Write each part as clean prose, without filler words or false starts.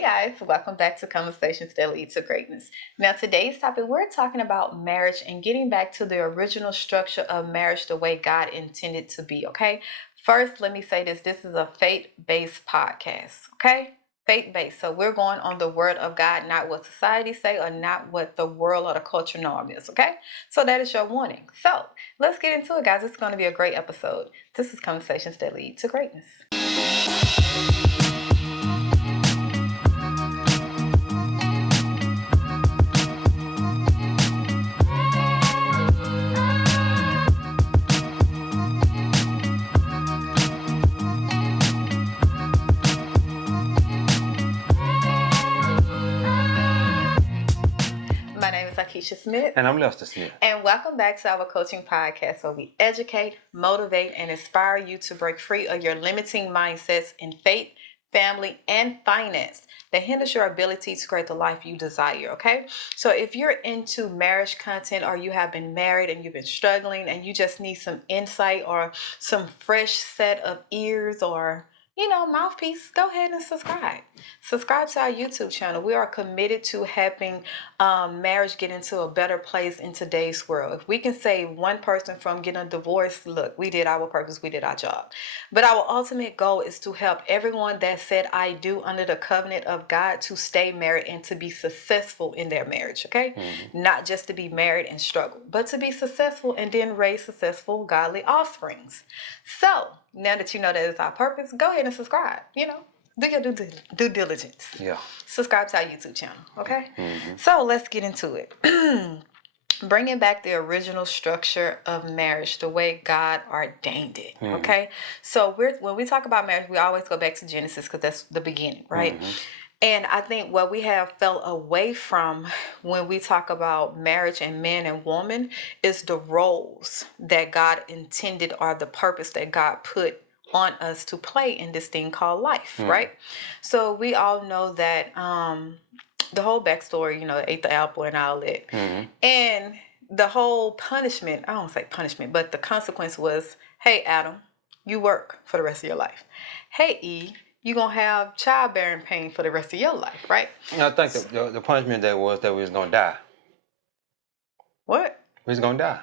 Hey guys, welcome back to Conversations That Lead to Greatness. Now, today's topic, we're talking about marriage and getting back to the original structure of marriage the way God intended to be, okay? First, let me say this is a faith-based podcast, okay? Faith-based. So we're going on the word of God, not what society say or not what the world or the culture norm is, okay? So that is your warning. So let's get into it, guys. It's going to be a great episode. This is Conversations That Lead to Greatness. My name is Akeisha Smith. And I'm Lester Smith. And welcome back to our coaching podcast where we educate, motivate, and inspire you to break free of your limiting mindsets in faith, family, and finance that hinders your ability to create the life you desire, okay? So if you're into marriage content or you have been married and you've been struggling and you just need some insight or some fresh set of ears or mouthpiece, go ahead and subscribe. Subscribe to our YouTube channel. We are committed to helping marriage get into a better place in today's world. If we can save one person from getting a divorce, look, we did our purpose, we did our job. But our ultimate goal is to help everyone that said I do under the covenant of God to stay married and to be successful in their marriage, okay? Mm-hmm. Not just to be married and struggle, but to be successful and then raise successful, godly offsprings. So, now that you know that is our purpose, go ahead and subscribe. Do your due diligence. Yeah. Subscribe to our YouTube channel, okay? Mm-hmm. So let's get into it. Bringing back the original structure of marriage, the way God ordained it, okay? So when we talk about marriage, we always go back to Genesis because that's the beginning, right? Mm-hmm. And I think what we have fell away from when we talk about marriage and man and woman is the roles that God intended or the purpose that God put on us to play in this thing called life, right? So we all know that the whole backstory, ate the apple and all that. And the whole punishment, I don't say punishment, but the consequence was, hey, Adam, you work for the rest of your life. Hey, Eve, you're going to have childbearing pain for the rest of your life, right? I think the punishment that was that we was going to die. What? We was going to die.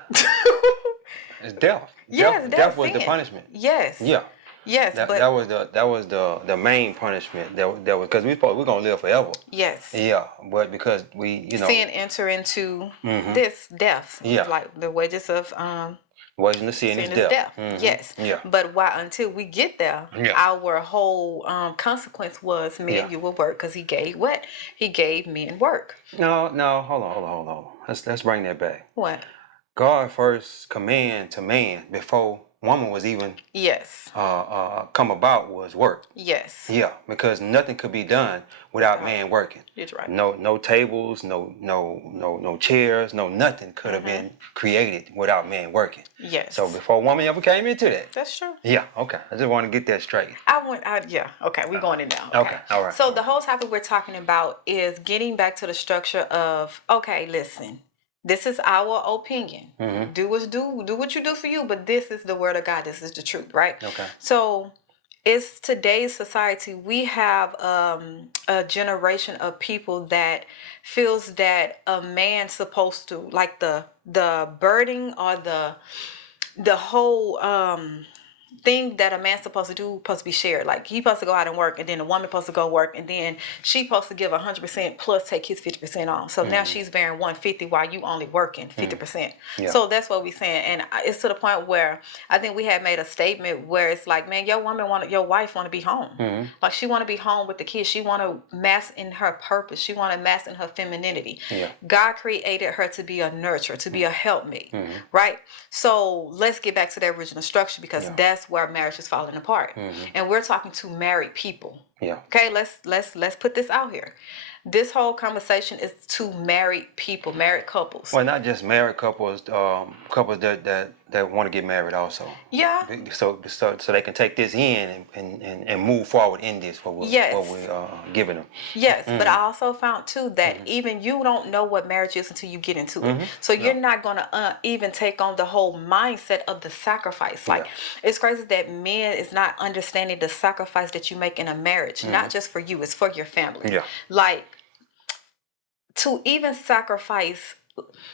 It's death. Yes, death was the punishment. Yes. Yeah. Yes, that was the main punishment that was because we're going to live forever. Yes. Yeah, but because we sin enter into this death. Yeah. Like the wages of wages of sin is death. Yes. Yeah. But until we get there, our whole consequence was you will work because he gave what? He gave men work. No, hold on. Let's bring that back. What? God first command to man before woman was even come about was work. Yes. Yeah, because nothing could be done without man working. That's right. No tables, no chairs, nothing could have been created without man working. Yes. So before woman ever came into that. That's true. Yeah, okay. I just want to get that straight. Okay, we're going in now. Okay, all right. So the whole topic we're talking about is getting back to the structure of, okay, listen. This is our opinion. Do what you do for you, but this is the word of God. This is the truth, right? Okay. So it's today's society. We have a generation of people that feels that a man's supposed to, like the burden or the whole thing that a man's supposed to be shared. Like he's supposed to go out and work, and then the woman supposed to go work, and then she supposed to give 100% plus take his 50% on. So now she's bearing 150 while you only working 50%. Yeah. So that's what we're saying, and it's to the point where I think we had made a statement where it's like, man, your wife want to be home. Like she want to be home with the kids. She want to mask in her purpose. She want to mask in her femininity. Yeah. God created her to be a nurturer, to be a helpmate, right? So let's get back to the original structure because that's where marriage is falling apart. And we're talking to married people. Yeah. Okay, let's put this out here. This whole conversation is to married people, married couples. Well, not just married couples, couples that want to get married also. Yeah. So they can take this in and move forward in this what we're giving them. Yes, but I also found too that even you don't know what marriage is until you get into it. So you're not gonna even take on the whole mindset of the sacrifice. Like it's crazy that men is not understanding the sacrifice that you make in a marriage, not just for you, it's for your family. Yeah. Like to even sacrifice.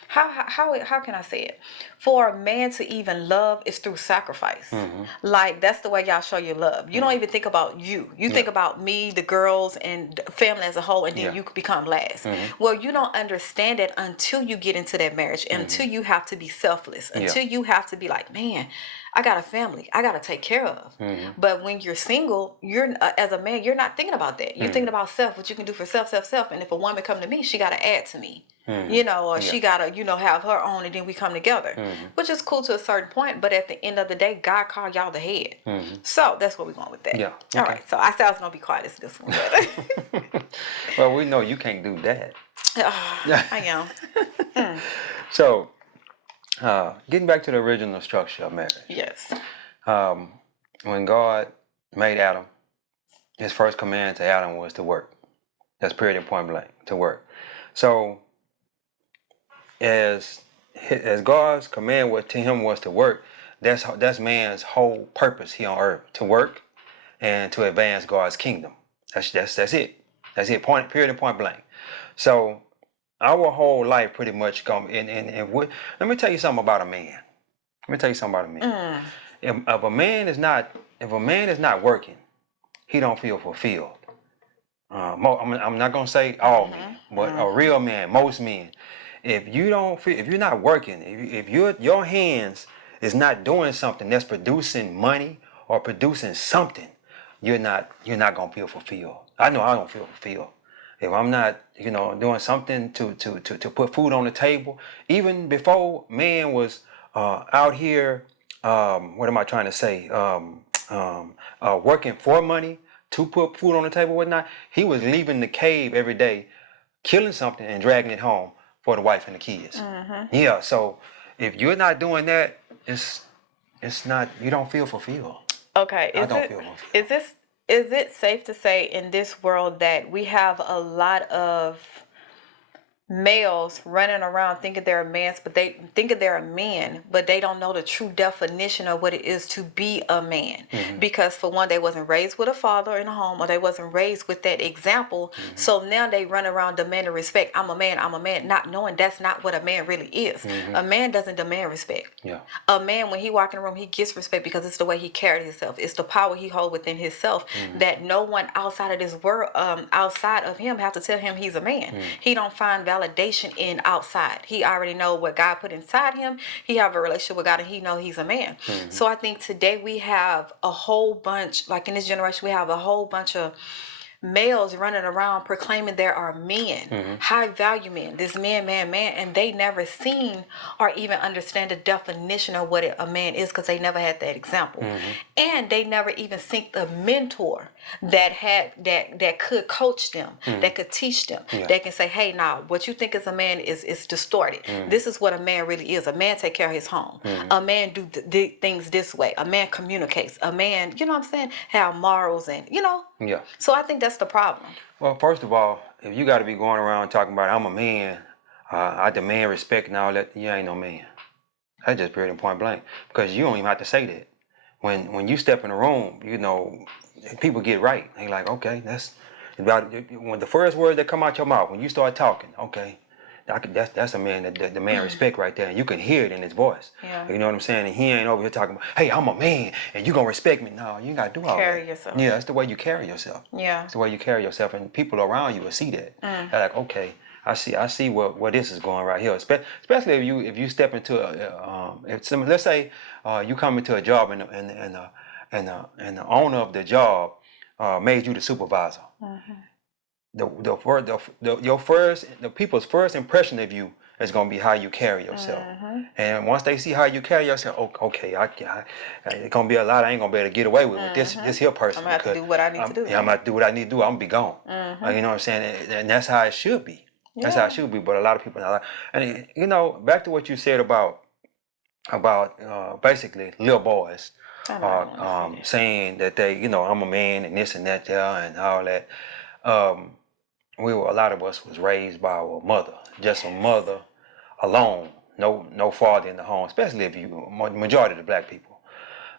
How can I say it? For a man to even love is through sacrifice. Like that's the way y'all show your love. You don't even think about you. You think about me, the girls, and the family as a whole, and then you become last. Well, you don't understand it until you get into that marriage, until you have to be selfless, until you have to be like, man, I got a family I got to take care of. But when you're single, you're as a man, you're not thinking about that. You're thinking about self, what you can do for self. And if a woman come to me, she got to add to me. You know, or she gotta, have her own, and then we come together, which is cool to a certain point. But at the end of the day, God called y'all the head. So that's what we're going with that. Yeah. Okay. All right. So I said I was gonna be quiet as this one. But well, we know you can't do that. I am. So, getting back to the original structure of marriage. Yes. When God made Adam, his first command to Adam was to work. That's period and point blank, to work. So, as God's command to him was to work, that's man's whole purpose here on earth, to work and to advance God's kingdom. That's it. That's it. Period and point blank. So our whole life pretty much let me tell you something about a man. If a man is not working, he don't feel fulfilled. I'm not gonna say all men, but a real man, most men. If you're not working, if your hands is not doing something that's producing money or producing something, you're not gonna feel fulfilled. I know I don't feel fulfilled if I'm not doing something to put food on the table. Even before man was out here, what am I trying to say? Working for money to put food on the table, whatnot. He was leaving the cave every day, killing something and dragging it home for the wife and the kids. Yeah, so if you're not doing that, it's not, you don't feel fulfilled. Okay, is it safe to say in this world that we have a lot of males running around thinking they're a man, but they don't know the true definition of what it is to be a man? Because for one, they wasn't raised with a father in a home, or they wasn't raised with that example. So now they run around demanding respect. I'm a man, not knowing that's not what a man really is. A man doesn't demand respect. A man, when he walk in the room, he gets respect because it's the way he carries himself. It's the power he holds within himself that no one outside of this world, outside of him, have to tell him he's a man. He don't find validation in outside. He already know what God put inside him. He have a relationship with God, and he know he's a man. So I think today we have a whole bunch, like in this generation, we have a whole bunch of males running around proclaiming there are men, high value men, this man, and they never seen or even understand the definition of what a man is, because they never had that example. And they never even seen the mentor that could coach them, that could teach them, that can say, hey, nah, what you think is a man is distorted. This is what a man really is. A man take care of his home. A man do things this way. A man communicates. A man, you know what I'm saying, have morals and, Yeah. So I think that's the problem. Well, first of all, if you got to be going around talking about I'm a man, I demand respect and all that, you ain't no man. That's just period and point blank. Because you don't even have to say that. When you step in the room, people get right. They like, okay, that's about when the first words that come out your mouth, when you start talking, okay, that's a man that the man respect right there, and you can hear it in his voice. Yeah. You know what I'm saying? And he ain't over here talking about, hey, I'm a man and you gonna respect me. No, you ain't gotta do all that. Carry yourself. Yeah, that's the way you carry yourself. Yeah. It's the way you carry yourself, and people around you will see that. They're like, okay, I see where this is going right here. Especially if you step into let's say you come into a job and the owner of the job made you the supervisor. the people's first impression of you is gonna be how you carry yourself. And once they see how you carry yourself, okay, it's gonna be a lot I ain't gonna be able to get away with this here person. I'm gonna have to do what I need to do. Yeah, I'm gonna have to do what I need to do. I'm gonna be gone. You know what I'm saying? And that's how it should be. That's how it should be. But a lot of people, and you know, back to what you said about basically little boys saying that they, you know, I'm a man and this and that there and all that. A lot of us was raised by our mother, just a mother alone, no father in the home, especially if you majority of the black people.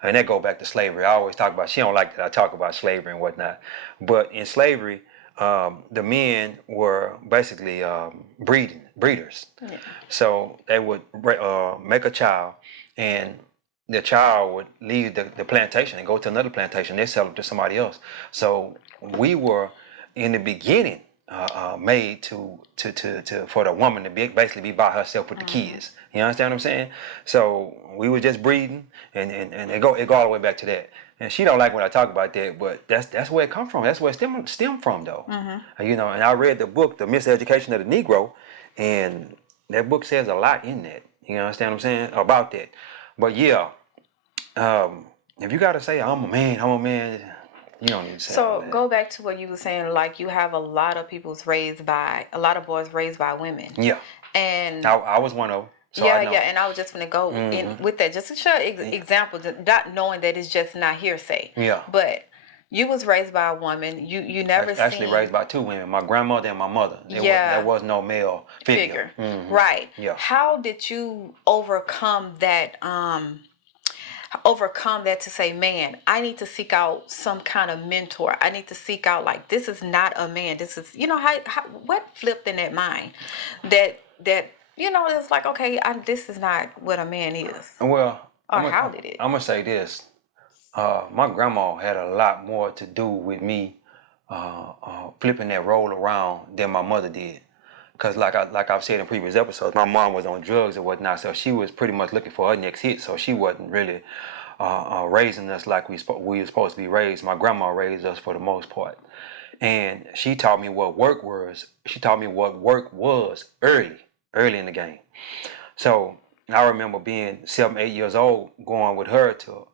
And that go back to slavery. I always talk about, she don't like that I talk about slavery and whatnot, but in slavery, the men were basically breeders. Yeah. So they would make a child, and the child would leave the plantation and go to another plantation. They sell it to somebody else. So we were in the beginning made to for the woman to basically be by herself with the kids. You understand what I'm saying? So we were just breeding, and it go all the way back to that. And she don't like when I talk about that, but that's where it come from. That's where it stem from, though. You know, and I read the book, The Miseducation of the Negro, and that book says a lot in that. You understand what I'm saying about that? But yeah, if you gotta say I'm a man, you don't need to say. So go back to what you were saying. Like, you have a lot of boys raised by women. Yeah. And I was one of them. So and I was just gonna go in with that, just to show example, not knowing that it's just not hearsay. Yeah. But you was raised by a woman. You never actually raised by two women, my grandmother and my mother. There was no male figure. Right. Yeah. How did you overcome that? To say, man, I need to seek out some kind of mentor. I need to seek out, like, this is not a man. This is, you know, how what flipped in that mind that you know, it's like, okay, this is not what a man is. Well, how did it? I'm gonna say this. My grandma had a lot more to do with me flipping that role around than my mother did. Cause like I've said in previous episodes, my mom was on drugs and whatnot, so she was pretty much looking for her next hit. So she wasn't really raising us like we were supposed to be raised. My grandma raised us for the most part, and she taught me what work was. She taught me what work was early in the game. So I remember being 7, 8 years old, going with her to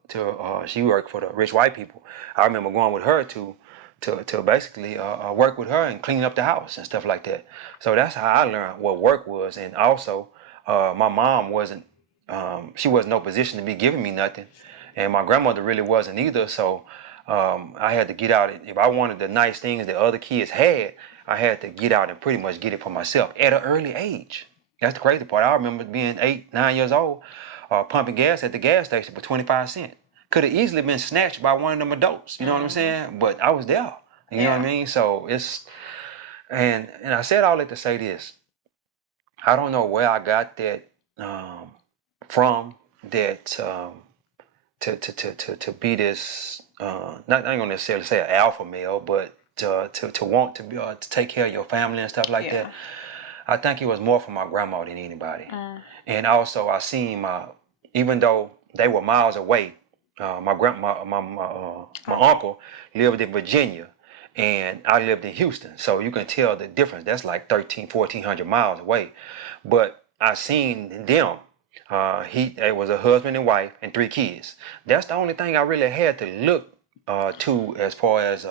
she worked for the rich white people. I remember going with her to basically work with her and clean up the house and stuff like that. So that's how I learned what work was. And also, my mom wasn't, she was in no position to be giving me nothing. And my grandmother really wasn't either. So I had to get out. If I wanted the nice things that other kids had, I had to get out and pretty much get it for myself at an early age. That's the crazy part. I remember being 8, 9 years old, pumping gas at the gas station for 25 cents. Could have easily been snatched by one of them adults. You know what I'm saying? But I was there. You know what I mean? So it's, and I said all that to say this. I don't know where I got that from. That to be this. Not I ain't gonna necessarily say an alpha male, but to want to be to take care of your family and stuff like that. I think it was more for my grandma than anybody. And also I seen even though they were miles away, my uncle lived in Virginia and I lived in Houston. So you can tell the difference. That's like 1,400 miles away. But I seen them. It was a husband and wife and 3 kids. That's the only thing I really had to look to as far as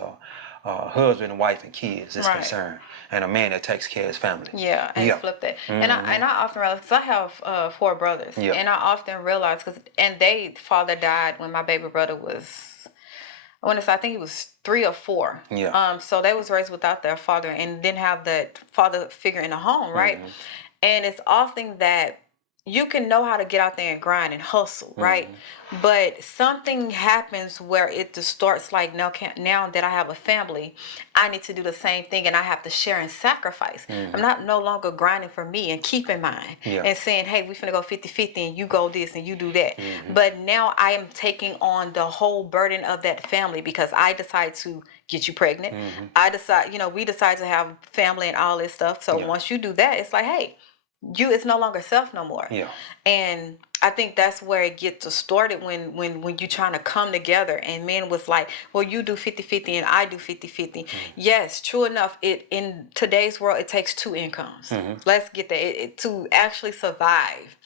husband and wife and kids is concerned, and a man that takes care of his family. Yeah, and flip that. And I often realize, because I have 4 brothers, and I often realize, their father died when my baby brother was, I think he was 3 or 4. Yeah. So they was raised without their father and didn't have that father figure in the home, right? And it's often that you can know how to get out there and grind and hustle, right? But something happens where it distorts, like, now that I have a family, I need to do the same thing and I have to share and sacrifice. I'm not no longer grinding for me and keeping mine and saying, hey, we finna go 50-50 and you go this and you do that. But now I am taking on the whole burden of that family because I decide to get you pregnant. I decide, we decide to have family and all this stuff. So once you do that, it's like, hey, it's no longer self no more. Yeah. And I think that's where it gets distorted when you're trying to come together and men was like, well, you do 50-50 and I do 50-50. Yes, true enough, it in today's world it takes two incomes. Let's get that to actually survive.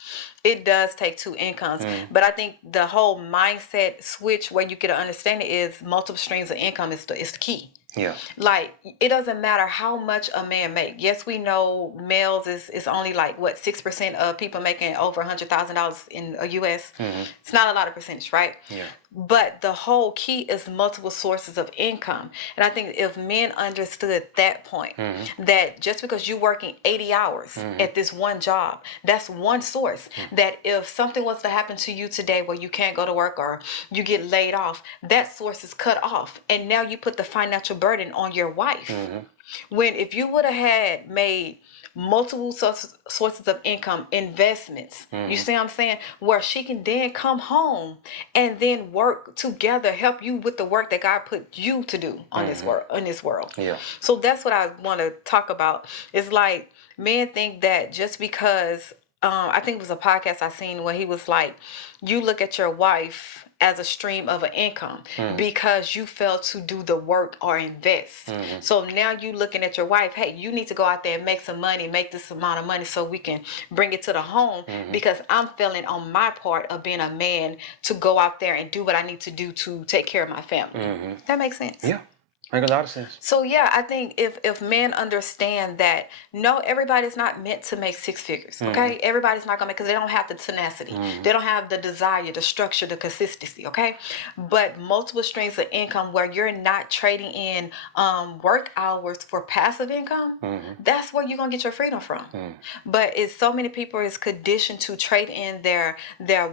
It does take two incomes. But I think the whole mindset switch where you get to understand it is multiple streams of income is the key. Yeah. Like, it doesn't matter how much a man make. Yes, we know males is only like what 6% of people making over $100,000 in a U.S. It's not a lot of percentage, right? Yeah. But the whole key is multiple sources of income. And I think if men understood that point, that just because you're working 80 hours at this one job, that's one source. That if something was to happen to you today where you can't go to work or you get laid off, that source is cut off. And now you put the financial burden on your wife. When if you would have had made multiple sources of income, investments, you see what I'm saying, where she can then come home and then work together, help you with the work that God put you to do on this world. Yeah. So that's what I want to talk about. It's like men think that just because I think it was a podcast I seen where he was like, you look at your wife as a stream of an income because you failed to do the work or invest. So now you looking at your wife, hey, you need to go out there and make some money, make this amount of money so we can bring it to the home because I'm feeling on my part of being a man to go out there and do what I need to do to take care of my family. That makes sense. Yeah. Make a lot of sense. So yeah, I think if men understand that, no, everybody's not meant to make six figures. Okay, everybody's not gonna make, because they don't have the tenacity, they don't have the desire, the structure, the consistency. Okay, but multiple streams of income where you're not trading in work hours for passive income, that's where you're gonna get your freedom from. But it's so many people is conditioned to trade in their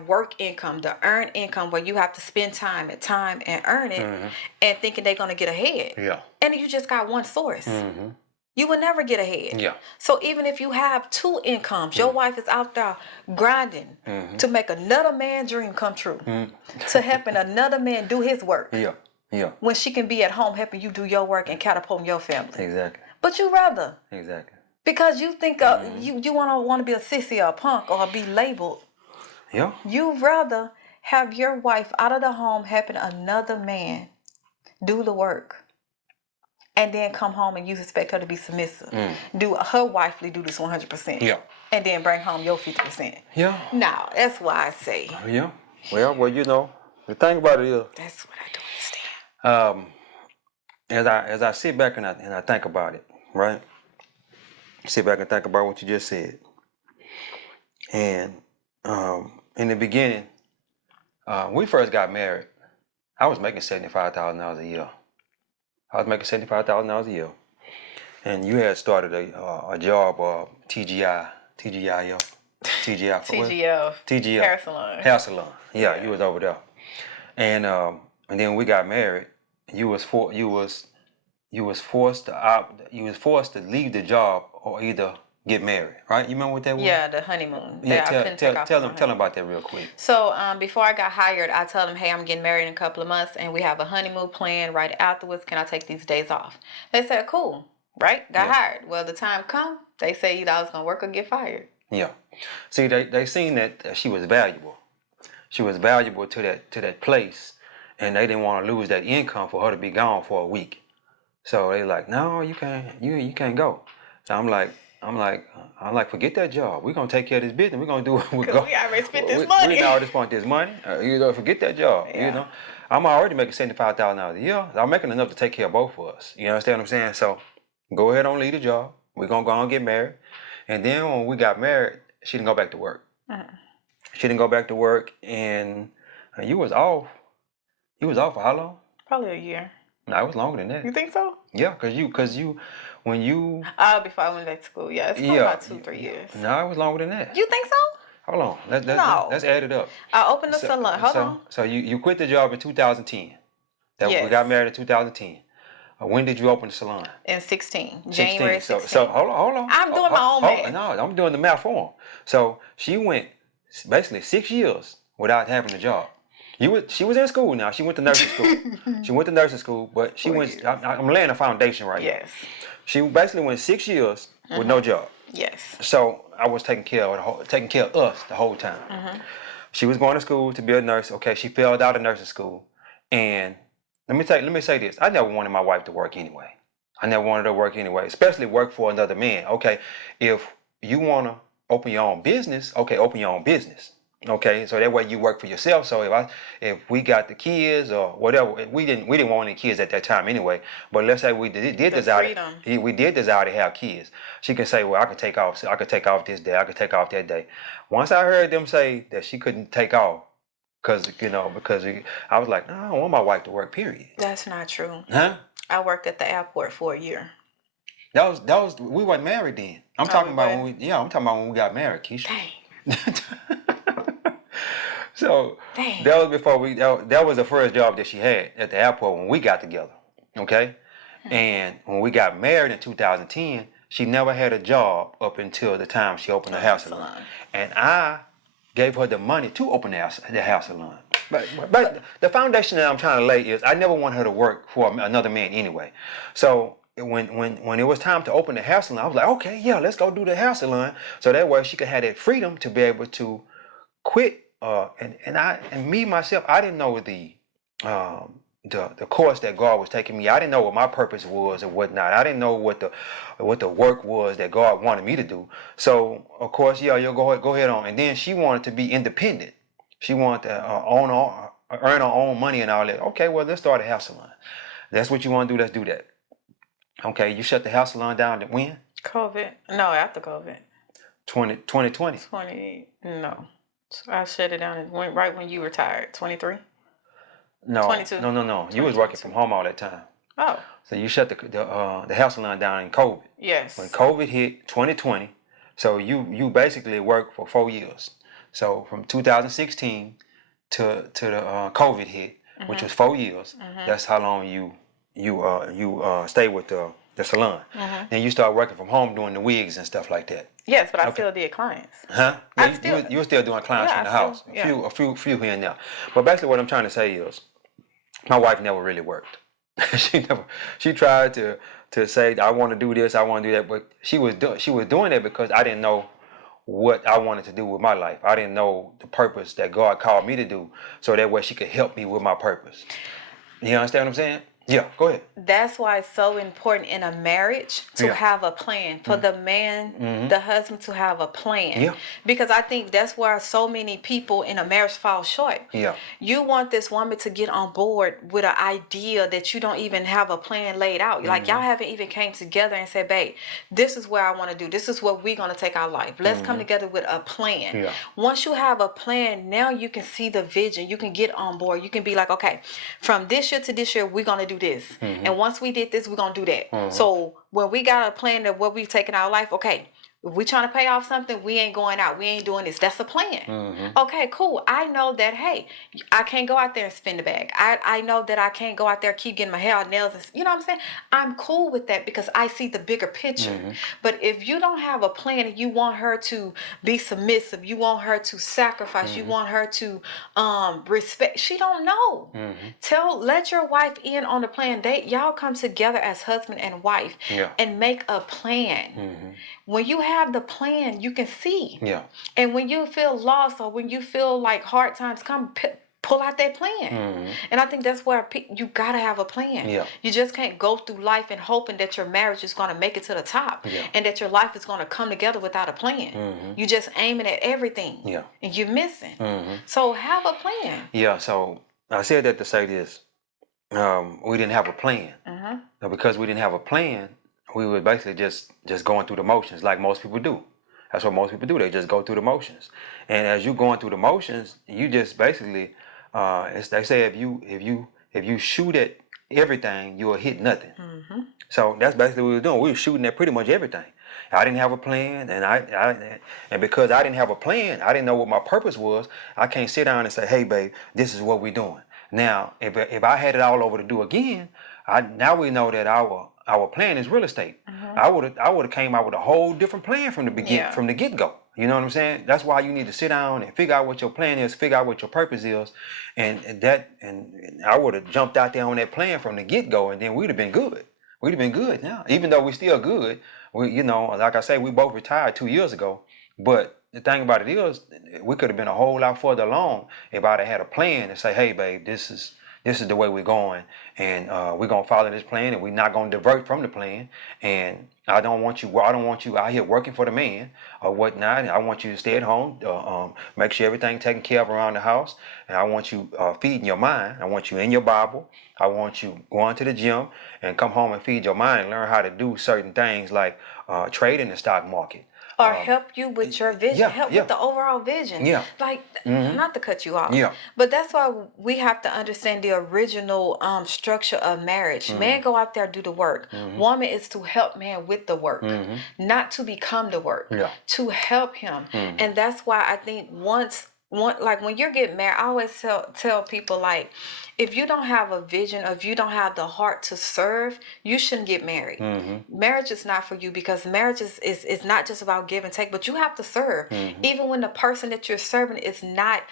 work income, the earned income, where you have to spend time and earn it, and thinking they're gonna get ahead. Yeah. And you just got one source. You will never get ahead. Yeah. So even if you have two incomes, your wife is out there grinding to make another man's dream come true, to helping another man do his work. Yeah. Yeah. When she can be at home helping you do your work and catapulting your family. Exactly. But you rather, Exactly. because you think you want to be a sissy or a punk or be labeled. Yeah. You rather have your wife out of the home helping another man do the work, and then come home and you expect her to be submissive. Do her wifely do this 100%. Yeah. And then bring home your 50%. Yeah. No, that's why I say. Yeah. Well, you know, the thing about it is, That's what I don't understand. as I sit back and I think about it, right? Sit back and think about what you just said. And in the beginning, when we first got married, I was making $75,000 a year. I was making $75,000 a year, and you had started a job, TGI. TGL. TGL. Hair salon. Hair salon. Yeah, you was over there, and then we got married. You was forced to leave the job or either get married, right? You remember what that was? Yeah, the honeymoon. Yeah, I couldn't take off tell my them about that real quick. So before I got hired, I told them, hey, I'm getting married in a couple of months and we have a honeymoon plan right afterwards. Can I take these days off? They said, cool, right? Got hired. Well, the time come, they say either I was going to work or get fired. Yeah. See, they seen that she was valuable. She was valuable to that place, and they didn't want to lose that income for her to be gone for a week. So they like, no, you can't go. So I'm like, forget that job. We're gonna take care of this business. We're gonna do what we go. We already spent this money. We already spent this money. Forget that job. Yeah. You know, I'm already making $75,000 a year. I'm making enough to take care of both of us. You understand what I'm saying? So go ahead and leave the job. We're gonna go and get married. And then when we got married, she didn't go back to work. She didn't go back to work, and you was off. You was off for how long? Probably a year. No, it was longer than that. You think so? Yeah, cause you, when you. Before I went back to school, yeah, it's probably about 2-3 years. No, it was longer than that. You think so? Hold on, let's add it up. I opened the salon. Hold on. So you quit the job in 2010. Yes. We got married in 2010. When did you open the salon? In 16, January 16. So hold on. I'm doing my own math. No, I'm doing the math for him. So she went basically 6 years without having a job. She was in school now. She went to nursing school. But she went. I'm laying a foundation right here. Yes. She basically went 6 years with no job. Yes. So I was taking care of us the whole time. She was going to school to be a nurse. Okay, she failed out of nursing school, and let me say this: I never wanted my wife to work anyway. I never wanted her to work anyway, especially work for another man. Okay, if you want to open your own business, okay, open your own business. Okay, so that way you work for yourself. So if we got the kids or whatever, we didn't want any kids at that time anyway. But let's say we did desire to have kids. She can say, well, I could take off this day, I could take off that day. Once I heard them say that she couldn't take off, because I was like, no, I don't want my wife to work. Period. That's not true. Huh? I worked at the airport for a year. That was we weren't married then. I'm talking about when we got married, Keisha. Dang. So Dang. that was before that was the first job that she had at the airport when we got together. Okay? And when we got married in 2010, she never had a job up until the time she opened the hair salon. And I gave her the money to open the hair salon. But the foundation that I'm trying to lay is I never want her to work for another man anyway. So when it was time to open the hair salon, I was like, okay, yeah, let's go do the hair salon. So that way she could have that freedom to be able to quit. And me myself, I didn't know the course that God was taking me. I didn't know what my purpose was and whatnot. I didn't know what the work was that God wanted me to do. So of course, yeah, you'll go ahead on. And then she wanted to be independent. She wanted to earn her own money and all that. Okay, well, let's start a hair salon. That's what you want to do. Let's do that. Okay, you shut the hair salon down when? COVID. No, after COVID. 2020. No. So I shut it down and went right when you retired. 23? No. 22. No. You was working from home all that time. Oh. So you shut the hair salon down in COVID. Yes. When COVID hit 2020, so you basically worked for 4 years. So from 2016 to the COVID hit, which was 4 years. That's how long you stay with the salon. Then you start working from home doing the wigs and stuff like that. Yes, but I still did clients. Huh? You were still doing clients in the house. A few here and there. But basically what I'm trying to say is my wife never really worked. She tried to say I want to do this, I want to do that, but she was doing it because I didn't know what I wanted to do with my life. I didn't know the purpose that God called me to do, so that way she could help me with my purpose. You understand what I'm saying? Yeah, go ahead. That's why it's so important in a marriage to have a plan. For the man, the husband to have a plan. Yeah. Because I think that's where so many people in a marriage fall short. Yeah. You want this woman to get on board with an idea that you don't even have a plan laid out. Like y'all haven't even came together and said, babe, this is where I want to do. This is where we're going to take our life. Let's come together with a plan. Yeah. Once you have a plan, now you can see the vision. You can get on board. You can be like, okay, from this year to this year, we're going to do this. And once we did this, we're going to do that. So when we got a plan of what we've taken our life, okay, if we trying to pay off something, we ain't going out. We ain't doing this. That's a plan. Okay, cool. I know that, hey, I can't go out there and spend the bag. I know that I can't go out there, keep getting my hair, nails, and, you know what I'm saying? I'm cool with that because I see the bigger picture. But if you don't have a plan and you want her to be submissive, you want her to sacrifice, you want her to respect, she don't know. Let your wife in on the plan. Y'all come together as husband and wife and make a plan. When you have the plan, you can see. Yeah. And when you feel lost or when you feel like hard times come, pull out that plan. And I think that's where you got to have a plan. Yeah. You just can't go through life and hoping that your marriage is going to make it to the top and that your life is going to come together without a plan. You just aiming at everything and you're missing. So have a plan. Yeah, so I said that to say this. We didn't have a plan. Now, because we didn't have a plan, we were basically just going through the motions like most people do. That's what most people do. They just go through the motions. And as you going through the motions, you just basically, they say if you shoot at everything, you'll hit nothing. So that's basically what we were doing. We were shooting at pretty much everything. I didn't have a plan, and because I didn't have a plan, I didn't know what my purpose was. I can't sit down and say, hey, babe, this is what we're doing. Now, if I had it all over to do again, now we know that our plan is real estate. I would have came out with a whole different plan from the beginning, from the get go. You know what I'm saying? That's why you need to sit down and figure out what your plan is, figure out what your purpose is, and I would have jumped out there on that plan from the get go, and then we'd have been good. We'd have been good now, even though we're still good. We, like I say, we both retired 2 years ago, But the thing about it is, we could have been a whole lot further along if I'd have had a plan to say, hey, babe, this is the way we're going, and we're gonna follow this plan, and we're not gonna divert from the plan. And I don't want you out here working for the man or whatnot. I want you to stay at home, make sure everything taken care of around the house, and I want you feeding your mind. I want you in your Bible. I want you going to the gym and come home and feed your mind and learn how to do certain things like trade in the stock market. Or help you with your vision, help with the overall vision. Yeah. Like, not to cut you off. Yeah. But that's why we have to understand the original structure of marriage. Man go out there, do the work. Woman is to help man with the work, not to become the work, to help him. And that's why I think like when you're getting married, I always tell people, like, if you don't have a vision, or if you don't have the heart to serve, you shouldn't get married. Marriage is not for you, because marriage is not just about give and take, but you have to serve. Even when the person that you're serving is not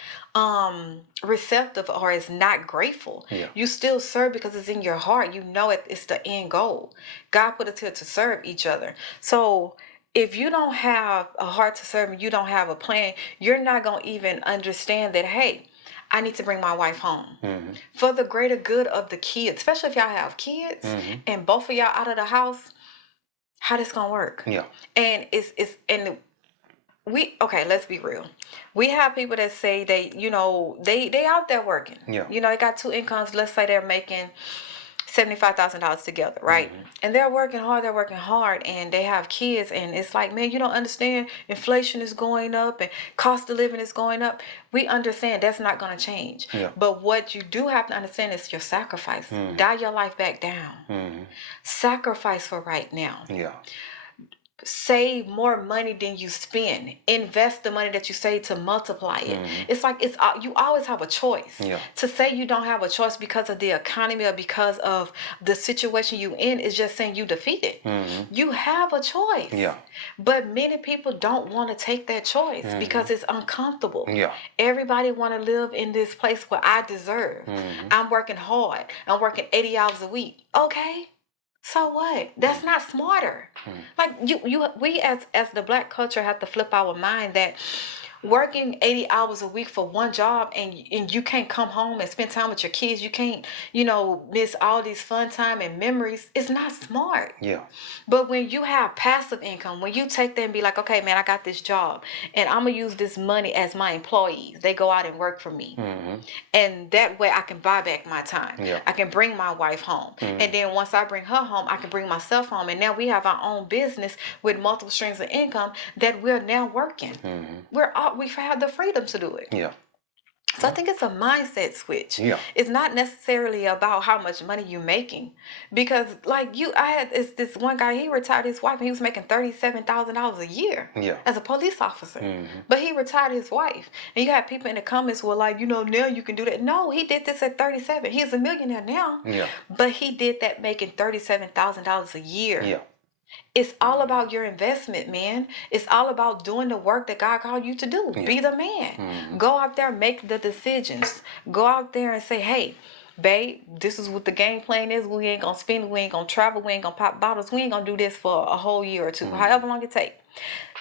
receptive or is not grateful, you still serve because it's in your heart. You know it's the end goal. God put us here to serve each other. So if you don't have a heart to serve and you don't have a plan, you're not going to even understand that, hey, I need to bring my wife home for the greater good of the kids, especially if y'all have kids and both of y'all out of the house. How this going to work? Yeah. And let's be real. We have people that say they out there working. Yeah. They got two incomes. Let's say they're making $75,000 together, right? And they're working hard, and they have kids, and it's like, man, you don't understand. Inflation is going up, and cost of living is going up. We understand that's not going to change. Yeah. But what you do have to understand is your sacrifice. Dial your life back down. Sacrifice for right now. Yeah. Save more money than you spend. Invest the money that you save to multiply it. It's like you always have a choice. To say you don't have a choice because of the economy or because of the situation you in is just saying you defeated. You have a choice. But many people don't want to take that choice because it's uncomfortable. Everybody want to live in this place where I deserve. I'm working hard. I'm working 80 hours a week. Okay. So what? That's not smarter. Like we as the Black culture have to flip our mind that working 80 hours a week for one job and you can't come home and spend time with your kids, you can't, miss all these fun time and memories. It's not smart. But when you have passive income, when you take that and be like, okay, man, I got this job and I'm gonna use this money as my employees. They go out and work for me. And that way I can buy back my time. I can bring my wife home. And then once I bring her home, I can bring myself home. And now we have our own business with multiple streams of income that we're now working. We have the freedom to do it. So I think it's a mindset switch. It's not necessarily about how much money you're making, because like I had this one guy. He retired his wife, and he was making $37,000 a year as a police officer. But he retired his wife, and you have people in the comments who are like, now you can do that. No, he did this at 37. He's a millionaire now. But he did that making $37,000 a year. It's all about your investment, man. It's all about doing the work that God called you to do. Be the man. Go out there, make the decisions. Go out there and say, hey, babe, this is what the game plan is. We ain't gonna spend, we ain't gonna travel, we ain't gonna pop bottles, we ain't gonna do this for a whole year or two, however long it take.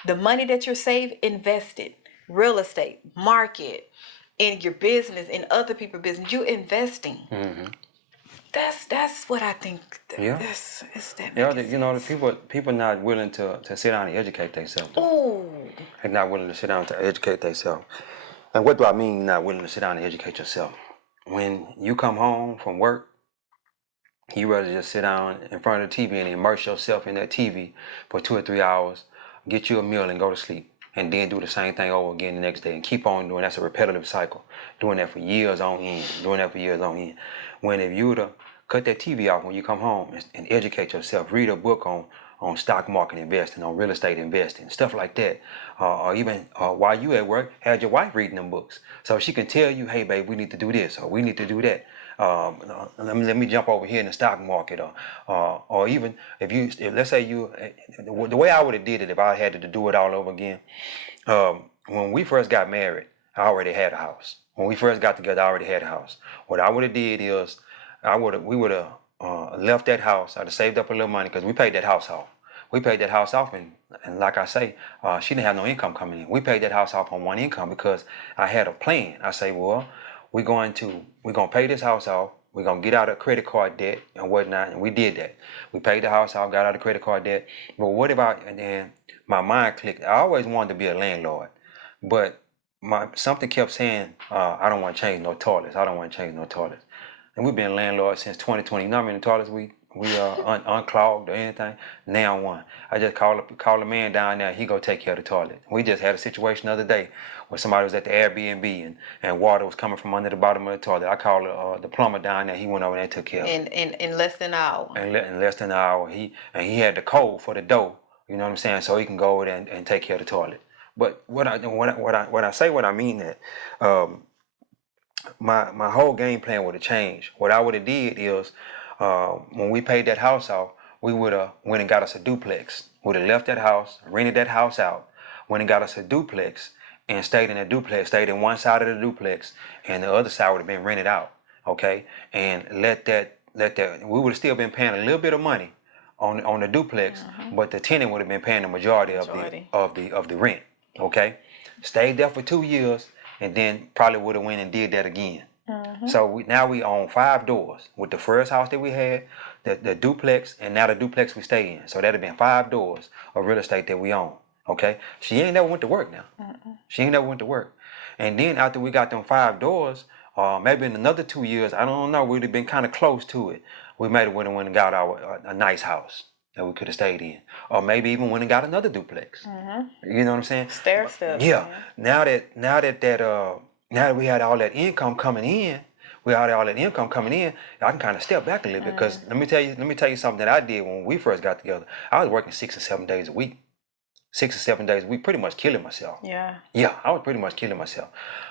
The money that you're saving, invest it. Real estate, market, in your business, in other people's business. You're investing. That's what I think. The people not willing to sit down and educate themselves. They're not willing to sit down to educate themselves. And what do I mean not willing to sit down and educate yourself? When you come home from work, you rather just sit down in front of the TV and immerse yourself in that TV for 2 or 3 hours, get you a meal and go to sleep, and then do the same thing over again the next day and keep on doing. That's a repetitive cycle. Doing that for years on end. When if you were to cut that TV off when you come home and educate yourself, read a book on stock market investing, on real estate investing, stuff like that, or even while you at work, had your wife reading them books so she can tell you, hey babe, we need to do this or we need to do that. Let me jump over here in the stock market, or even if let's say the way I would have did it if I had to do it all over again. When we first got married, I already had a house. When we first got together, I already had a house. What I would have did is we would have left that house. I'd have saved up a little money because we paid that house off. we paid that house off, and like I say, she didn't have no income coming in. We paid that house off on one income because I had a plan. I say, well, we're gonna pay this house off. We're gonna get out of credit card debt and whatnot, and we did that. We paid the house off, got out of credit card debt. But what about, and then my mind clicked. I always wanted to be a landlord, but something kept saying, I don't want to change no toilets. I don't want to change no toilets. And we've been landlords since 2020. You know how many toilets we unclogged or anything? Now one. I just call a man down there. He go take care of the toilet. We just had a situation the other day where somebody was at the Airbnb and water was coming from under the bottom of the toilet. I called the plumber down there. He went over there and took care of it. In less than an hour. In less than an hour. He had the code for the door. You know what I'm saying? So he can go over there and take care of the toilet. But what I mean that my whole game plan would have changed. What I would have did is when we paid that house off, we would have went and got us a duplex. Would have left that house, rented that house out, went and got us a duplex, and stayed in a duplex. Stayed in one side of the duplex, and the other side would have been rented out. Okay, and let that we would have still been paying a little bit of money on the duplex, but the tenant would have been paying the majority. of the rent. Okay, stayed there for 2 years, and then probably would have went and did that again. So now we own 5 doors with the first house that we had, the duplex, and now the duplex we stay in. So that'd been 5 doors of real estate that we own. Okay, she ain't never went to work now. She ain't never went to work. And then after we got them 5 doors, maybe in another 2 years, I don't know, we'd have been kind of close to it. We might have went and got a nice house that we could have stayed in, or maybe even went and got another duplex. You know what I'm saying? Stair steps. Yeah. Now that we had all that income coming in, I can kind of step back a little bit, because let me tell you something that I did when we first got together. I was working 6 or 7 days a week. 6 or 7 days a week, pretty much killing myself. Yeah, I was pretty much killing myself.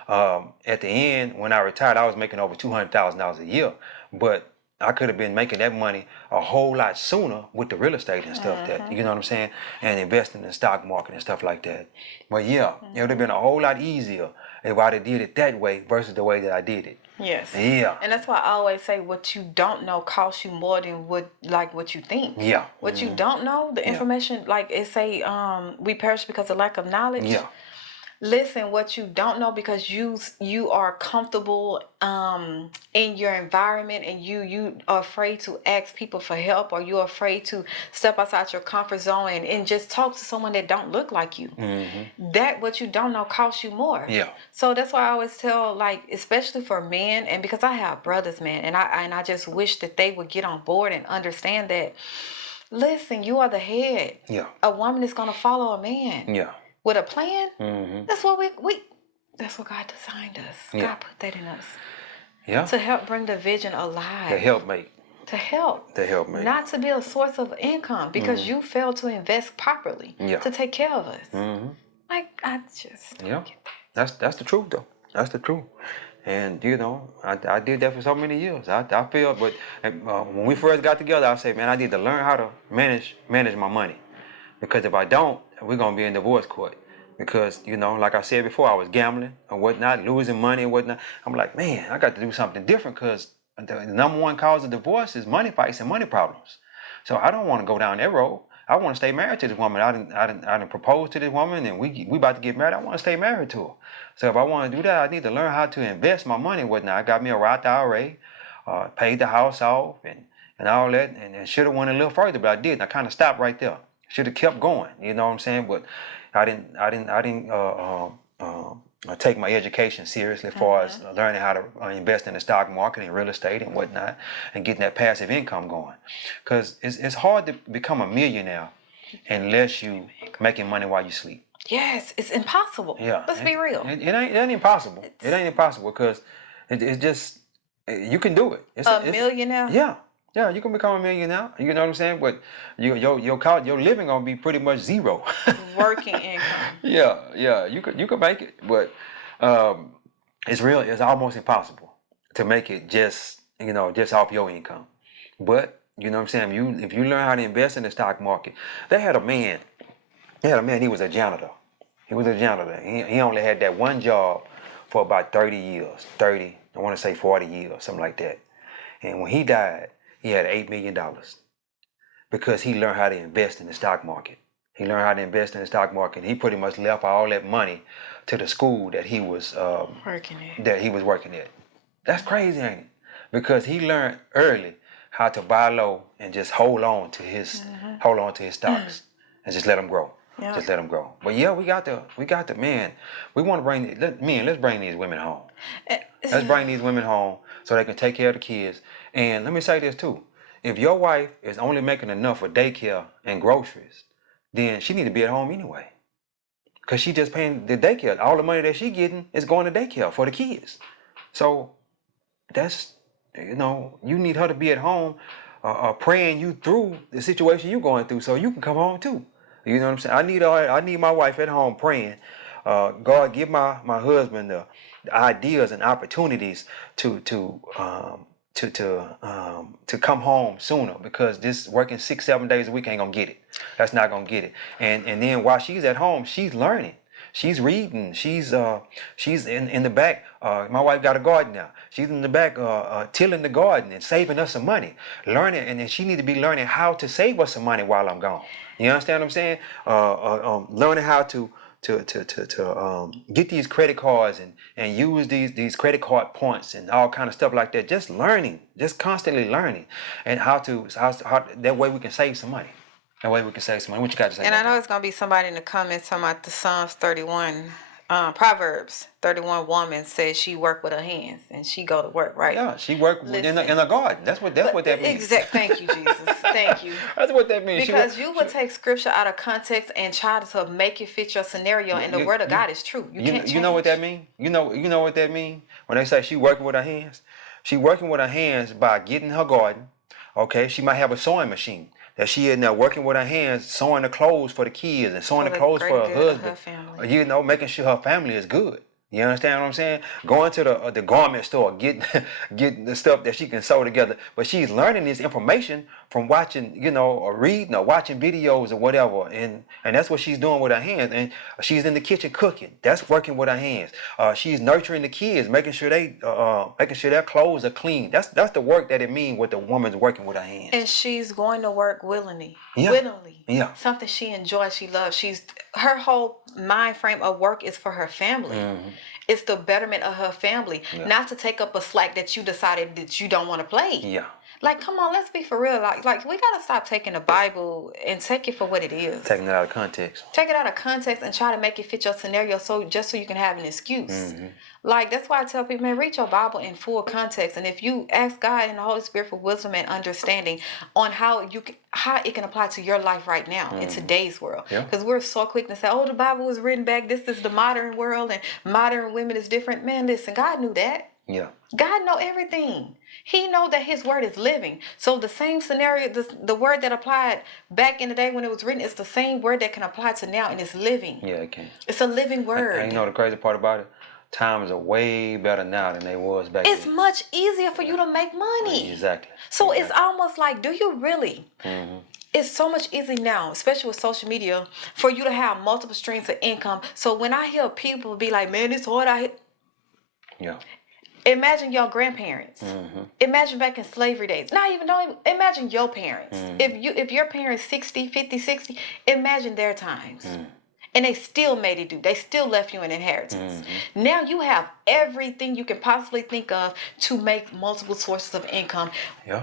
At the end, when I retired, I was making over $200,000 a year, but I could have been making that money a whole lot sooner with the real estate and stuff that, you know what I'm saying, and investing in the stock market and stuff like that. But yeah, it would have been a whole lot easier if I'd have did it that way versus the way that I did it. yes. Yeah. And that's why I always say what you don't know costs you more than what you think. Yeah. What you don't know, the information, like it say, we perish because of lack of knowledge. Yeah. Listen, what you don't know, because you are comfortable in your environment, and you are afraid to ask people for help, or you're afraid to step outside your comfort zone and just talk to someone that don't look like you. That what you don't know costs you more. Yeah. So that's why I always tell, like, especially for men, and because I have brothers, man, and I just wish that they would get on board and understand that. Listen, you are the head. Yeah. A woman is gonna follow a man. Yeah. With a plan. That's what that's what God designed us. Yeah. God put that in us. Yeah. To help bring the vision alive. To help make. To help. Not to be a source of income, because you failed to invest properly. Yeah. To take care of us. Like, I just Yeah. That's the truth though. That's the truth. And you know, I did that for so many years. I feel, but when we first got together, I said, man, I need to learn how to manage my money. Because if I don't, we're going to be in divorce court. Because, you know, like I said before, I was gambling and whatnot, losing money and whatnot. I'm like, man, I got to do something different, because the number one cause of divorce is money fights and money problems. So I don't want to go down that road. I want to stay married to this woman. I didn't propose to this woman, and we about to get married. I want to stay married to her. So if I want to do that, I need to learn how to invest my money and whatnot. I got me a Roth IRA, paid the house off and all that, and should have went a little further, but I didn't. I kind of stopped right there. Should have kept going, you know what I'm saying? But I didn't take my education seriously as far as learning how to invest in the stock market and real estate and whatnot, and getting that passive income going. Because it's hard to become a millionaire unless you making money while you sleep. Yes, it's impossible. Yeah. Let's be real. It ain't impossible. It ain't impossible, because it's just, you can do it. It's millionaire? Yeah. Yeah, you can become a millionaire. You know what I'm saying? But your living gonna be pretty much zero. Working income. Yeah, you could make it, but it's almost impossible to make it just off your income. But you know what I'm saying? If you learn how to invest in the stock market, they had a man. He was a janitor. He only had that one job for about 30 years. I want to say 40 years, something like that. And when he died, he had $8 million. because he learned how to invest in the stock market. He learned how to invest in the stock market. He pretty much left all that money to the school that he was working at. That's crazy, ain't it? Because he learned early how to buy low and just hold on to his stocks and just let them grow. Yep. Just let them grow. But yeah, we got the man. We want to let's bring these women home. Let's bring these women home so they can take care of the kids. And let me say this too. If your wife is only making enough for daycare and groceries, then she need to be at home anyway. Because she just paying the daycare. All the money that she getting is going to daycare for the kids. So that's, you need her to be at home praying you through the situation you're going through so you can come home too. You know what I'm saying? I need my wife at home praying. God, give my husband the ideas and opportunities to come home sooner, because this working 6-7 days a week ain't gonna get it. That's not gonna get it. And then while she's at home, she's learning. She's reading. She's in the back. My wife got a garden now. She's in the back tilling the garden and saving us some money, learning. And then she need to be learning how to save us some money while I'm gone. You understand what I'm saying? Learning how to get these credit cards and use these credit card points and all kind of stuff like that. Just learning, just constantly learning, and how that way we can save some money. That way we can save some money. What you got to say? And I know it's going to be somebody in the comments talking about the Psalms 31, Proverbs 31 woman says she work with her hands and she go to work, right? Yeah, she work in a garden. That's what that means. Exactly. Thank you, Jesus. Thank you. That's what that means. Because you would take scripture out of context and try to make it fit your scenario, and the word of God is true. You can't change. You know what that means? You know what that means? When they say she working with her hands, she working with her hands by getting her garden. Okay, she might have a sewing machine that she is now working with her hands, sewing the clothes for the kids and sewing the clothes for her husband. Making sure her family is good. You understand what I'm saying? Going to the garment store, get the stuff that she can sew together. But she's learning this information from watching, or reading or watching videos or whatever. And that's what she's doing with her hands. And she's in the kitchen cooking. That's working with her hands. She's nurturing the kids, making sure their clothes are clean. That's the work that it means with the woman's working with her hands. And she's going to work willingly. Yeah. Willingly. Yeah. Something she enjoys, she loves. Her whole mind frame of work is for her family. Mm-hmm. It's the betterment of her family, not to take up a slack that you decided that you don't want to play. Yeah. Like, come on, let's be for real. Like we gotta stop taking the Bible and take it for what it is. Taking it out of context. Take it out of context and try to make it fit your scenario, just so you can have an excuse. Mm-hmm. Like, that's why I tell people, man, read your Bible in full context, and if you ask God and the Holy Spirit for wisdom and understanding on how it can apply to your life right now in today's world, because we're so quick to say, oh, the Bible was written back. This is the modern world, and modern women is different. Man, listen, God knew that. Yeah. God know everything. He know that his word is living. So the same scenario, the word that applied back in the day when it was written, it's the same word that can apply to now, and it's living. Yeah, it can. It's a living word. And you know the crazy part about it? Times are way better now than they was back then. It's much easier for you to make money. Exactly. So it's almost like, do you really? Mm-hmm. It's so much easier now, especially with social media, for you to have multiple streams of income. So when I hear people be like, man, it's hard out here. Yeah. Imagine your grandparents. Mm-hmm. Imagine back in slavery days. Don't even imagine your parents. Mm-hmm. If your parents 50, 60, imagine their times. Mm-hmm. And they still made it do. They still left you an inheritance. Mm-hmm. Now you have everything you can possibly think of to make multiple sources of income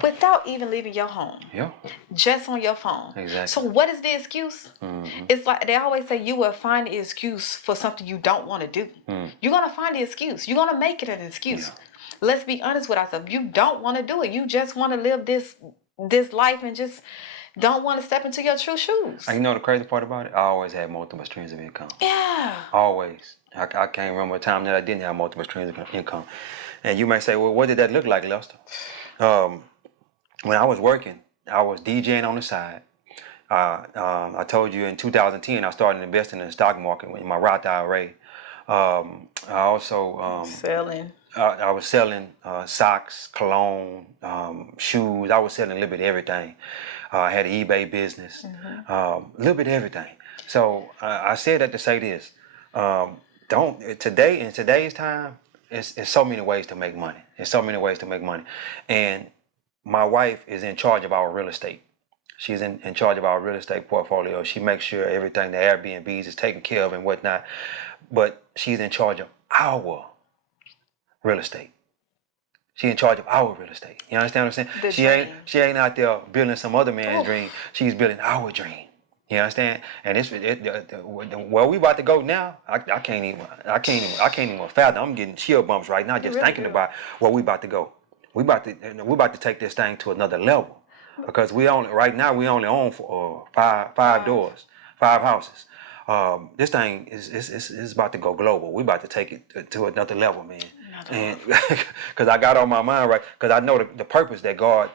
without even leaving your home. Yeah. Just on your phone. Exactly. So what is the excuse? Mm-hmm. It's like they always say, you will find the excuse for something you don't want to do. Mm. You're going to find the excuse. You're going to make it an excuse. Yeah. Let's be honest with ourselves. You don't want to do it. You just want to live this life and just don't want to step into your true shoes. And you know the crazy part about it? I always had multiple streams of income. Yeah. Always. I can't remember a time that I didn't have multiple streams of income. And you may say, well, what did that look like, Lester? When I was working, I was DJing on the side. I told you in 2010, I started investing in the stock market in my Roth IRA. I also... selling. I was selling socks, cologne, shoes. I was selling a little bit of everything. I had an eBay business, a little bit of everything. So I said that to say this: in today's time, it's so many ways to make money. There's so many ways to make money, and my wife is in charge of our real estate. She's in charge of our real estate portfolio. She makes sure everything, the Airbnbs is taken care of and whatnot. But she's in charge of our real estate. She in charge of our real estate. You understand what I'm saying? The She ain't out there building some other man's Oof. dream. She's building our dream. You understand? And where we about to go now, I can't even fathom. I'm getting chill bumps right now just really thinking do. about where we about to go. We about to take this thing to another level because we only own five doors, 5 houses. This thing is about to go global. We about to take it to another level, man. And because I got on my mind, right? Because I know the purpose that God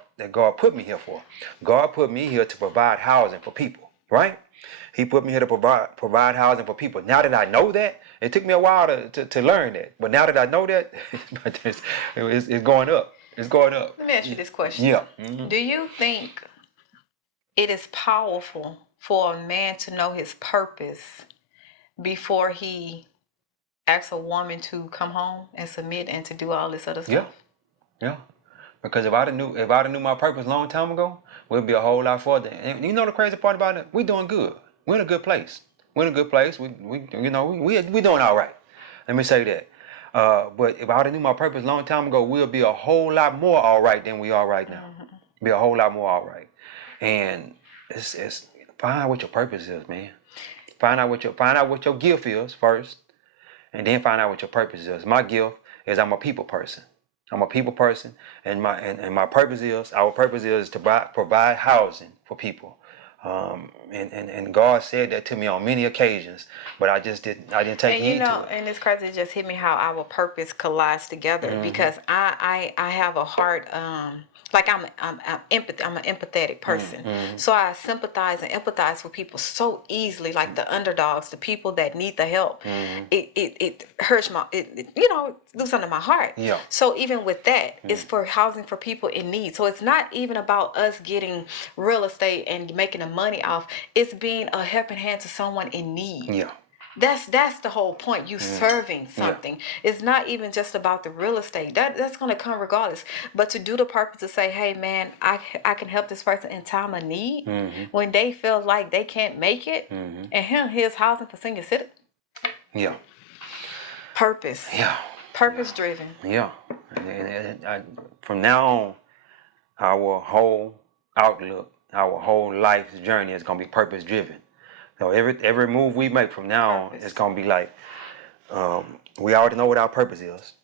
put me here for. God put me here to provide housing for people, right? He put me here to provide housing for people. Now that I know that, it took me a while to learn that. But now that I know that, it's going up. It's going up. Let me ask you this question. Yeah. Do you think it is powerful for a man to know his purpose before he asks a woman to come home and submit and to do all this other stuff? Yeah. Because if I'd have knew my purpose a long time ago, we'd be a whole lot further. And you know the crazy part about it? We doing good. We're in a good place. We're in a good place. We doing all right. Let me say that. But if I'd have knew my purpose a long time ago, we'll be a whole lot more all right than we are right now. Be a whole lot more all right. And it's find out what your purpose is, man. Find out what your gift is first, and then find out what your purpose is. My gift is I'm a people person. I'm a people person, and my purpose is our purpose is to provide housing for people. And God said that to me on many occasions, but I didn't take heed to it. And it's crazy. It just hit me how our purpose collides together because I have a heart. Like I'm an empathetic person, so I sympathize and empathize with people so easily. Like the underdogs, the people that need the help. It hurts it do something to my heart. Yeah. So even with that, it's for housing for people in need. So it's not even about us getting real estate and making the money off. It's being a helping hand to someone in need. Yeah. That's the whole point. You serving something. It's not even just about the real estate. That's gonna come regardless. But to do the purpose to say, hey man, I can help this person in time of need when they feel like they can't make it, and here's housing for senior citizens. Yeah. Purpose. Yeah. Purpose driven. Yeah. And from now on, our whole outlook, our whole life's journey is gonna be purpose driven. So every move we make from now on, it's gonna be like we already know what our purpose is.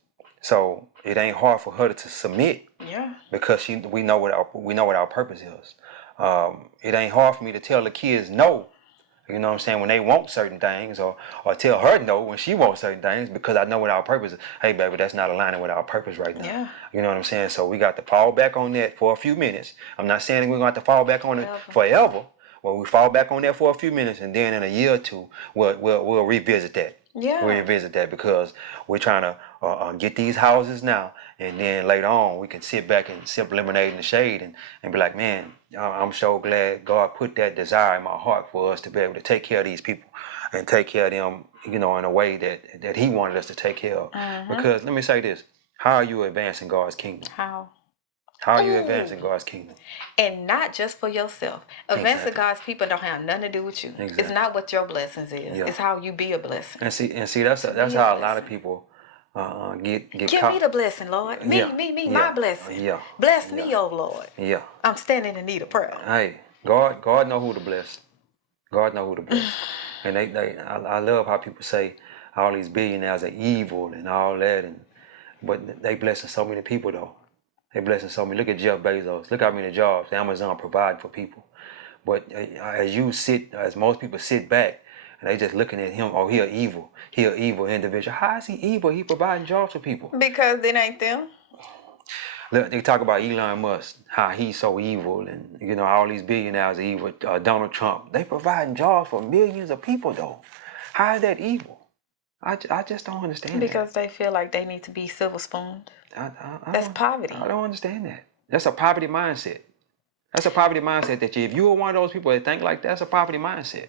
So it ain't hard for her to submit. Yeah. Because we know what our purpose is. It ain't hard for me to tell the kids no. You know what I'm saying? When they want certain things, or tell her no when she wants certain things, because I know what our purpose is. Hey, baby, that's not aligning with our purpose right now. Yeah. You know what I'm saying? So we got to fall back on that for a few minutes. I'm not saying we're going to have to fall back on it forever. Well, we fall back on that for a few minutes, and then in a year or two, we'll revisit that. Yeah. We'll revisit that because we're trying to get these houses now, and then later on we can sit back and sip lemonade in the shade and be like, man, I'm so glad God put that desire in my heart for us to be able to take care of these people and take care of them, in a way that He wanted us to take care of. Because let me say this: how are you advancing God's kingdom? How are you advancing God's kingdom? And not just for yourself. Advancing God's people don't have nothing to do with you. Exactly. It's not what your blessings is. Yeah. It's how you be a blessing. And see that's how a lot of people get Give caught. me the blessing, Lord. Me, my blessing. Yeah. Bless me, oh Lord. Yeah. I'm standing in need of prayer. Hey, God know who to bless. God know who to bless. And I love how people say all these billionaires are evil and all that, but they blessing so many people though. They blessing so many. Look at Jeff Bezos. Look how many jobs Amazon provide for people. But as most people sit back and they just looking at him, oh, he an evil individual. How is he evil? He providing jobs for people. Because it ain't them. Look, they talk about Elon Musk, how he's so evil, and all these billionaires are evil. Donald Trump, they providing jobs for millions of people though. How is that evil? I just don't understand. Because they feel like they need to be silver spooned. That's poverty. I don't understand that. That's a poverty mindset. That's a poverty mindset that if you are one of those people that think like that, that's a poverty mindset.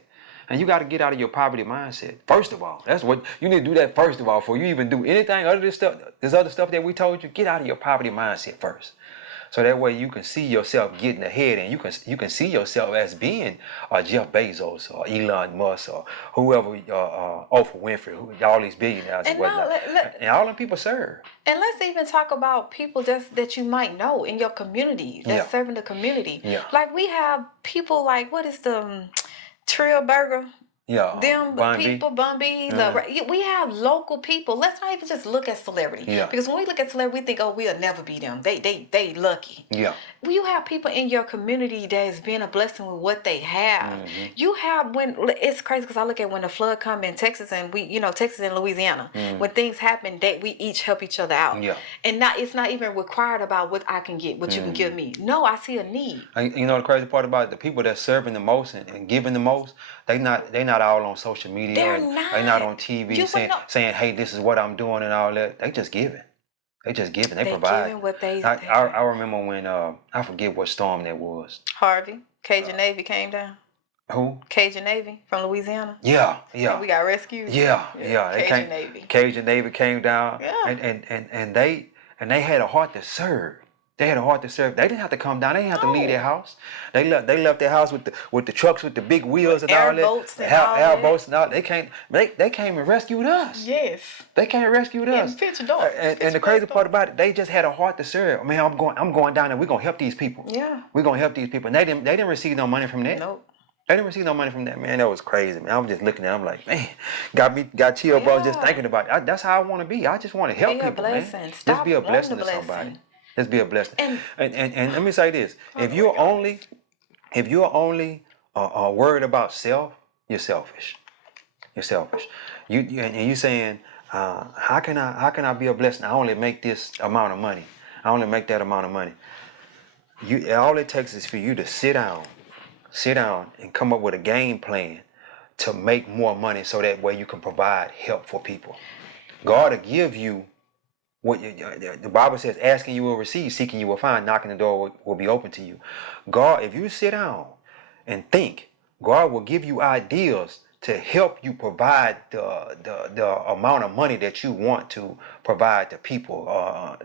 And you got to get out of your poverty mindset. First of all, that's what you need to do that first of all before you even do anything other than this other stuff that we told you. Get out of your poverty mindset first. So that way you can see yourself getting ahead, and you can see yourself as being Jeff Bezos or Elon Musk or whoever, Oprah Winfrey, all these billionaires and And now, whatnot. And all them people serve. and let's even talk about people that you might know in your community that's Yeah. serving the community. Yeah. Like we have people like, what is the Trill Burger? Yeah. Them Bun B. people, Bun B, we have local people. Let's not even just look at celebrity. Yeah. Because when we look at celebrity, we think, oh, we'll never be them. They lucky. Yeah. Well, you have people in your community that has been a blessing with what they have. Mm-hmm. You have it's crazy because I look at when the flood come in Texas and Texas and Louisiana, when things happen, we each help each other out. Yeah. And it's not even required about what I can get, what you can give me. No, I see a need. And you know the crazy part about it, the people that's serving the most and giving the most, they not all on social media. They're and not. They not on TV You would know. saying, hey, this is what I'm doing and all that. They just giving. They They provide. giving what they. I remember when I forget what storm that was. Harvey, Cajun Navy came down. Who? Cajun Navy from Louisiana. Yeah. And we got rescued. Yeah. Cajun Navy. Cajun Navy came down. Yeah. And they had a heart to serve. They had a heart to serve. They didn't have to come down. They didn't have to leave their house. They left their house with the trucks with the big wheels and all that. Airboats and all that. Airboats and all. They came and rescued us. Yes. They came and rescued us. Picture door. And the crazy part about it, they just had a heart to serve. I mean, I'm going down there. We're gonna help these people. Yeah. We're gonna help these people. And they didn't receive no money from that. Nope. They didn't receive no money from that, man. That was crazy, man. I was just looking at it. I'm like, man, got chill, bro. Just thinking about it. That's how I want to be. I just want to help Be a people, man. blessing. Just Stop be a wanting blessing a to somebody. blessing. Just be a blessing. And let me say this: if you're only worried about self, you're selfish. You're selfish. You saying, how can I be a blessing? I only make this amount of money. I only make that amount of money. All it takes is for you to sit down and come up with a game plan to make more money, so that way you can provide help for people. God will give you what the Bible says: asking you will receive, seeking you will find, knocking the door will be open to you. God, if you sit down and think, God will give you ideas to help you provide the amount of money that you want to provide to people,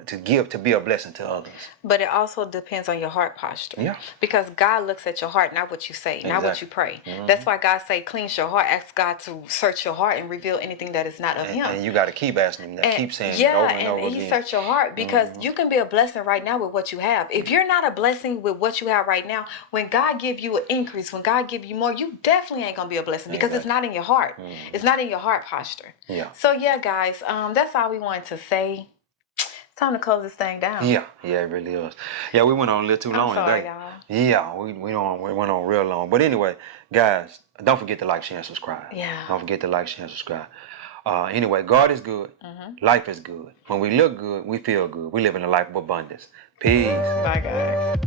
to be a blessing to others. But it also depends on your heart posture. Yeah. Because God looks at your heart, not what you say, not what you pray. That's why God say, cleanse your heart. Ask God to search your heart and reveal anything that is not of Him. And you got to keep asking Him that, keep saying it yeah, over and over and again. He search your heart, because you can be a blessing right now with what you have. If you're not a blessing with what you have right now, when God give you an increase, when God give you more, you definitely ain't gonna be a blessing, because it's not in your heart. It's not in your heart posture. Yeah. So yeah, guys, that's all we wanted to say. It's time to close this thing down. Yeah, it really is. Yeah, we went on a little too long sorry, today. y'all. Yeah, we went on real long. But anyway, guys, don't forget to like, share, and subscribe. Yeah. Don't forget to like, share, and subscribe. Anyway, God is good. Life is good. When we look good, we feel good. We live in a life of abundance. Peace. Bye, guys.